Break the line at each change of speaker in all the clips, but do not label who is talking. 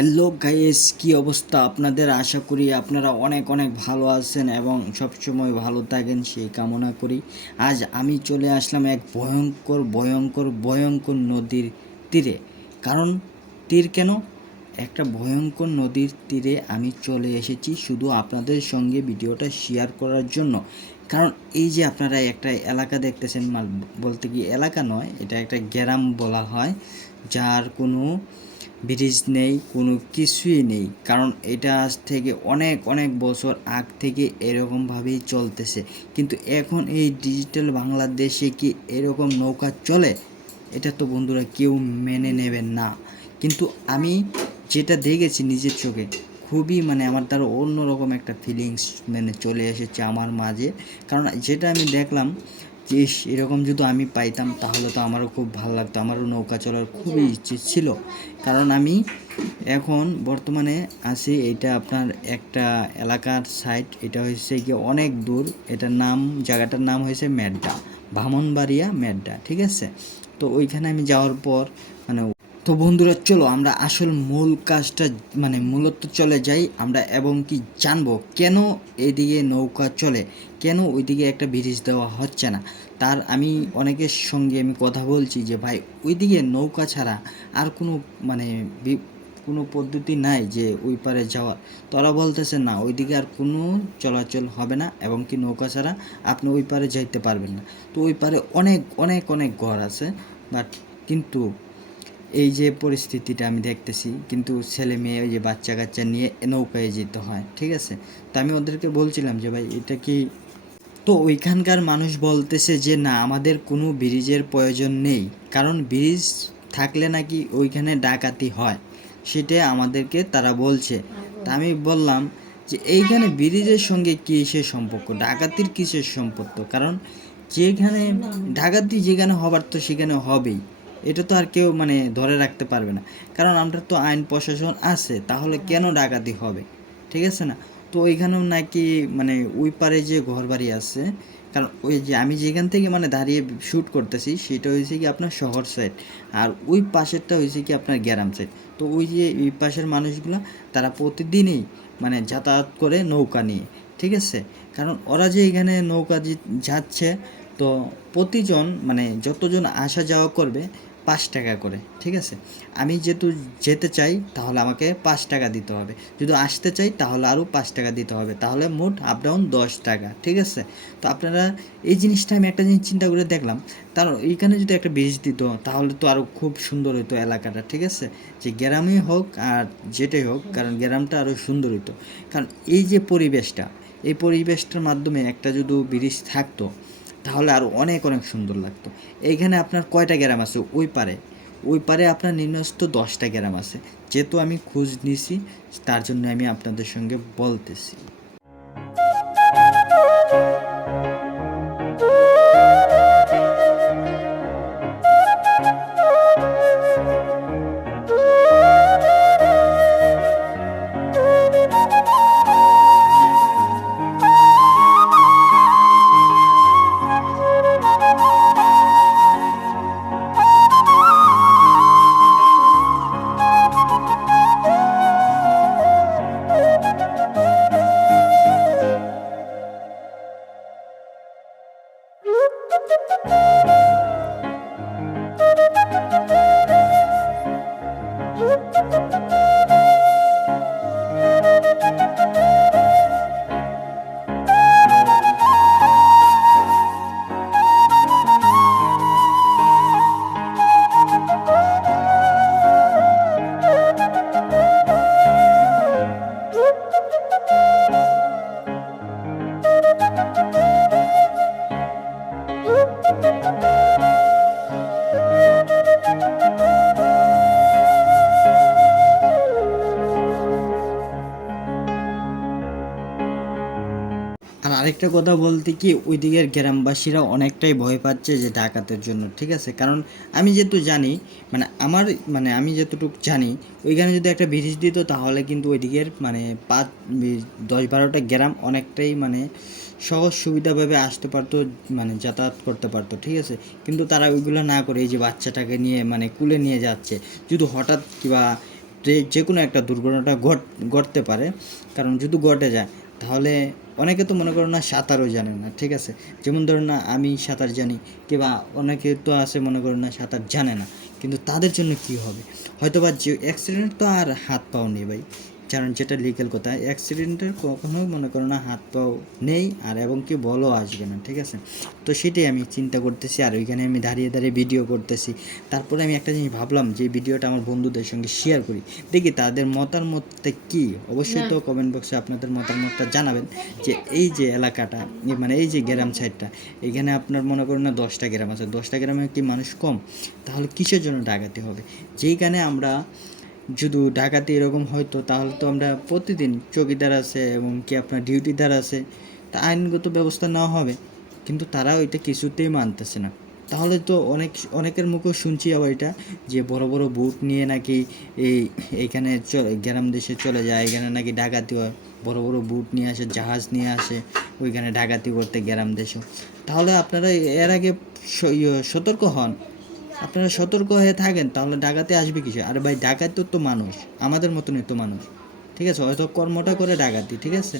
Hello guys, কি অবস্থা আপনাদের? আশা করি আপনারা অনেক অনেক ভালো আছেন এবং সবসময় ভালো থাকেন, সেই কামনা করি। আজ আমি চলে আসলাম এক ভয়ঙ্কর ভয়ঙ্কর ভয়ঙ্কর নদীর তীরে। কারণ তীর কেন? একটা ভয়ঙ্কর নদীর তীরে আমি চলে এসেছি শুধু আপনাদের সঙ্গে ভিডিওটা শেয়ার করার জন্য। কারণ এই যে আপনারা একটা এলাকা দেখতেছেন বলতে কি এলাকা নয়, এটা একটা গ্রাম বলা হয়, যার কোনো ব্রিজ নেই, কোনো কিছুই নেই। কারণ এটা আজ থেকে অনেক অনেক বছর আগ থেকে এরকমভাবেই চলতেছে। কিন্তু এখন এই ডিজিটাল বাংলাদেশে কি এরকম নৌকা চলে? এটা তো বন্ধুরা কেউ মেনে নেবেন না। কিন্তু আমি যেটা দেখেছি নিজের চোখে, খুবই মানে আমার তার অন্যরকম একটা ফিলিংস মানে চলে এসেছে আমার মাঝে। কারণ যেটা আমি দেখলাম ইস, এরকম যদি আমি পাইতাম তাহলে তো আমারও খুব ভালো লাগতো। আমারও নৌকা চলার খুবই ইচ্ছে ছিল। কারণ আমি এখন বর্তমানে আছি এটা আপনার একটা এলাকার সাইট এটা হয়েছে গিয়ে অনেক দূর। এটার নাম জায়গাটার নাম হয়েছে মেড্ডা ভামনবাড়িয়া মেড্ডা ঠিক আছে? তো ওইখানে আমি যাওয়ার পর মানে তো বন্ধুরা, চলো আমরা আসল মূল কাজটা মানে মূলত চলে যাই আমরা এবং কি জানব কেন এদিকে নৌকা চলে, কেন ওইদিকে একটা ব্রিজ দেওয়া হচ্ছে না। তার আমি অনেকের সঙ্গে আমি কথা বলছি যে, ভাই, ওইদিকে নৌকা ছাড়া আর কোনো মানে কোনো পদ্ধতি নাই যে ওই পারে যাওয়ার। তারা বলতেছে, না, ওইদিকে আর কোনো চলাচল হবে না এবং কি নৌকা ছাড়া আপনি ওই পারে যাইতে পারবেন না। তো ওই পারে অনেক অনেক অনেক ঘর আছে, বাট কিন্তু এই যে পরিস্থিতিটা আমি দেখতেছি কিন্তু ছেলে মেয়ে ওই যে বাচ্চা কাচ্চা নিয়ে নৌকায় যেতে হয় ঠিক আছে? তো আমি ওদেরকে বলছিলাম যে ভাই এটা কি তো ওইখানকার মানুষ বলতেছে যে না আমাদের কোনো ব্রিজের প্রয়োজন নেই কারণ ব্রিজ থাকলে নাকি ওইখানে ডাকাতি হয়। সেটা আমাদেরকে তারা বলছে। তা আমি বললাম যে এইখানে ব্রিজের সঙ্গে কিসের সম্পর্ক? ডাকাতির কিসের সম্পর্ক? কারণ যেখানে ডাকাতি যেখানে হবার তো সেখানে হবেই। এটা তো আর কেউ মানে ধরে রাখতে পারবে না। কারণ আমরা তো আইন প্রশাসন আছে, তাহলে কেন ডাকাতি হবে? ঠিক আছে না? তো ওইখানেও নাকি মানে ওই পারে যে ঘর বাড়ি আছে, কারণ ওই যে আমি যেখান থেকে মানে দাঁড়িয়ে শ্যুট করতেছি, সেটা হয়েছে কি আপনার শহর সাইড আর ওই পাশেরটা হয়েছে কি আপনার গ্রাম সাইড তো ওই যে এই পাশের মানুষগুলো, তারা প্রতিদিনই মানে যাতায়াত করে নৌকা নিয়ে, ঠিক আছে? কারণ ওরা যে এখানে নৌকা যাচ্ছে, তো প্রতিজন মানে যতজন আসা যাওয়া করবে পাঁচ টাকা করে, ঠিক আছে? আমি যেহেতু যেতে চাই, তাহলে আমাকে পাঁচ টাকা দিতে হবে। যদি আসতে চাই, তাহলে আরও পাঁচ টাকা দিতে হবে। তাহলে মোট আপ ডাউন দশ টাকা, ঠিক আছে? তো আপনারা এই জিনিসটা আমি একটা জিনিস চিন্তা করে দেখলাম। তার এইখানে যদি একটা ব্রিজ দিত, তাহলে তো আরও খুব সুন্দর হতো এলাকাটা, ঠিক আছে? যে গ্রামই হোক আর যেটাই হোক, কারণ গ্রামটা আরও সুন্দর হতো কারণ এই যে পরিবেশটা, এই পরিবেশটার মাধ্যমে একটা যদি ব্রিজ থাকতো তাহলে আরও অনেক অনেক সুন্দর লাগতো। এইখানে আপনার কয়টা গ্রাম আছে? ওই পারে। ওই পারে আপনার নিম্নস্থ দশটা গ্রাম আছে। যেহেতু আমি খোঁজ নিছি, তার জন্য আমি আপনাদের সঙ্গে বলতেছি। আরেকটা কথা বলতে কি ওই দিকের গ্রামবাসীরা অনেকটাই ভয় পাচ্ছে যে ডাকাতের জন্য, ঠিক আছে? কারণ আমি যেহেতু জানি মানে আমার মানে আমি যতটুকু জানি, ওইখানে যদি একটা ব্রিজ দিত তাহলে কিন্তু ওই দিকের মানে পাঁচ, দশ বারোটা গ্রাম অনেকটাই মানে সহজ সুবিধাভাবে আসতে পারতো মানে যাতায়াত করতে পারতো, ঠিক আছে? কিন্তু তারা ওইগুলো না করে এই যে বাচ্চাটাকে নিয়ে মানে কুলে নিয়ে যাচ্ছে, যদি হঠাৎ কিবা যে কোনো একটা দুর্ঘটনা ঘট, ঘটতে পারে, কারণ যদি ঘটে যায়, তাহলে অনেকে তো মনে করো না সাঁতারও জানে না, ঠিক আছে? যেমন ধরো না, আমি সাঁতার জানি, কিংবা অনেকে তো আছে মনে করো না সাঁতার জানে না, কিন্তু তাদের জন্য কি হবে? হয়তো বা যে অ্যাক্সিডেন্ট তো আর হাত পাও নেই ভাই। কারণ যেটা লিগেল কথা। অ্যাক্সিডেন্টের কখনোই মনে করো না হাত পাও নেই আর এবং কি বলও আসবে না ঠিক আছে? তো সেটাই আমি চিন্তা করতেছি আর ওইখানে আমি দাঁড়িয়ে দাঁড়িয়ে ভিডিও করতেছি। তারপরে আমি একটা জিনিস ভাবলাম যে ভিডিওটা আমার বন্ধুদের সঙ্গে শেয়ার করি। দেখি তাদের মতামতটা কি? অবশ্যই তো কমেন্ট বক্সে আপনাদের মতামতটা জানাবেন যে এই যে এলাকাটা মানে এই যে গ্রাম সাইডটা এখানে আপনার মনে করুন না দশটা গ্রাম আছে। দশটা গ্রামে কি মানুষ কম? তাহলে কিসের জন্য ডাকাতি হবে? যেইখানে আমরা যদি ডাকাতি এরকম হয়তো তাহলে তো আমরা প্রতিদিন চৌকিদার আছে এবং কি আপনার ডিউটিদার আছে তা আইনগত ব্যবস্থা নেওয়া হবে। কিন্তু তারা ওইটা কিছুতেই মানতেছে না। তাহলে তো অনেক অনেকের মুখেও শুনছি আবার এটা যে বড় বড় বুট নিয়ে নাকি এই এইখানে গ্রাম দেশে চলে যায় এখানে নাকি ডাকাতি হয়। বড় বড় বুট নিয়ে আসে জাহাজ নিয়ে আসে ওইখানে ডাকাতি করতে গ্রাম দেশেও তাহলে আপনারা এর আগে ইয়ে, সতর্ক হন। আপনারা সতর্ক হয়ে থাকেন, তাহলে ডাকাতে আসবে কিছু আরে ভাই ডাকাতি তো মানুষ, আমাদের মতনই তো মানুষ, ঠিক আছে? হয়তো কর্মটা করে ডাকাতি ঠিক আছে?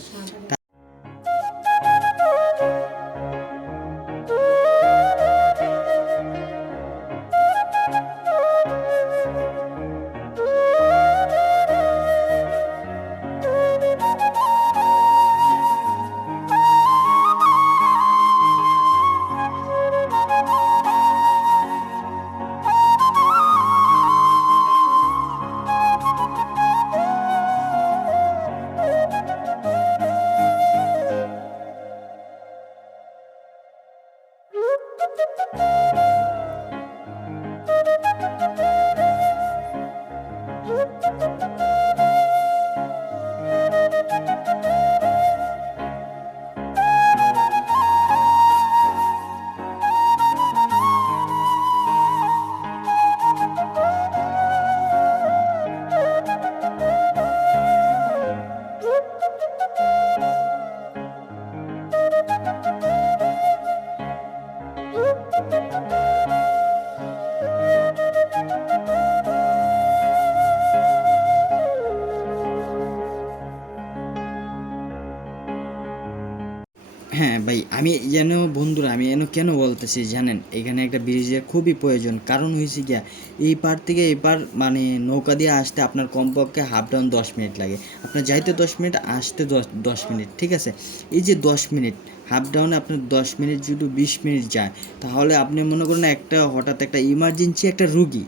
হ্যাঁ ভাই, আমি যেন, বন্ধুরা, আমি যেন কেন বলতেছি জানেন, এখানে একটা ব্রিজের খুবই প্রয়োজন। কারণ হয়েছে গিয়া, এই পার থেকে এই পার মানে নৌকা দিয়ে আসতে আপনার কমপক্ষে হাফ ডাউন দশ মিনিট লাগে। আপনার যাইতে দশ মিনিট, আসতে দশ দশ মিনিট, ঠিক আছে? এই যে দশ মিনিট হাফ ডাউনে আপনার দশ মিনিট যদি বিশ মিনিট যায়, তাহলে আপনি মনে করেন একটা হঠাৎ একটা ইমার্জেন্সি একটা রুগী।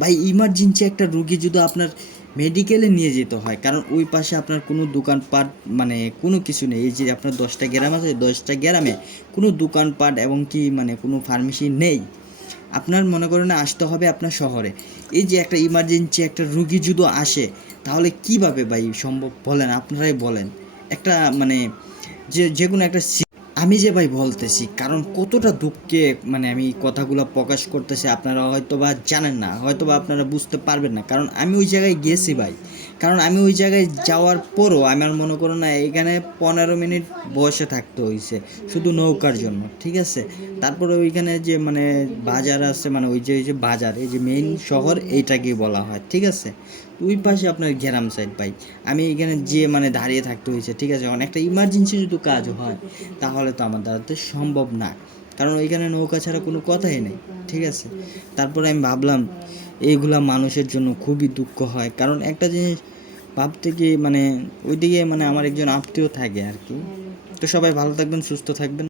ভাই ইমার্জেন্সি একটা রুগী যদি আপনার মেডিকেলে নিয়ে যেতে হয়। কারণ ওই পাশে আপনার কোনো দোকানপাট মানে কোনো কিছু নেই। এই যে আপনার দশটা গ্রাম আছে দশটা গ্রামে কোনো দোকানপাট এবং কি মানে কোনো ফার্মেসি নেই। আপনার মনে করেন আসতে হবে আপনার শহরে। এই যে একটা ইমার্জেন্সি একটা রুগী যদি আসে, তাহলে কীভাবে ভাই সম্ভব বলেন? আপনারাই বলেন। একটা মানে যে যে কোনো একটা আমি যে ভাই বলতেছি, কারণ কতটা দুঃখে মানে আমি কথাগুলো প্রকাশ করতেছি, আপনারা হয়তো বা জানেন না হয়তো বা আপনারা বুঝতে পারবেন না। কারণ আমি ওই জায়গায় গেছি ভাই। কারণ আমি ওই জায়গায় যাওয়ার পরও আমার মনে করো না, এখানে পনেরো মিনিট বসে থাকতে হয়েছে শুধু নৌকার জন্য, ঠিক আছে? তারপরে ওইখানে যে মানে বাজার আছে মানে ওই যে ওই যে বাজার, এই যে মেইন শহর, এইটাকে বলা হয়, ঠিক আছে? ওই পাশে আপনার গ্রাম সাইড ভাই। আমি এখানে যে মানে দাঁড়িয়ে থাকতে হয়েছে, ঠিক আছে? অনেকটা ইমার্জেন্সি যদি কাজ হয়, তাহলে তো আমার দ্বারা তো সম্ভব না। কারণ ওইখানে নৌকা ছাড়া কোনো কথাই নেই, ঠিক আছে? তারপরে আমি ভাবলাম, এইগুলা মানুষের জন্য খুবই দুঃখ হয়। কারণ একটা জিনিস ভাবতে কি মানে ওইদিকে মানে আমার একজন আত্মীয় থাকে আর কি। তো সবাই ভালো থাকবেন, সুস্থ থাকবেন।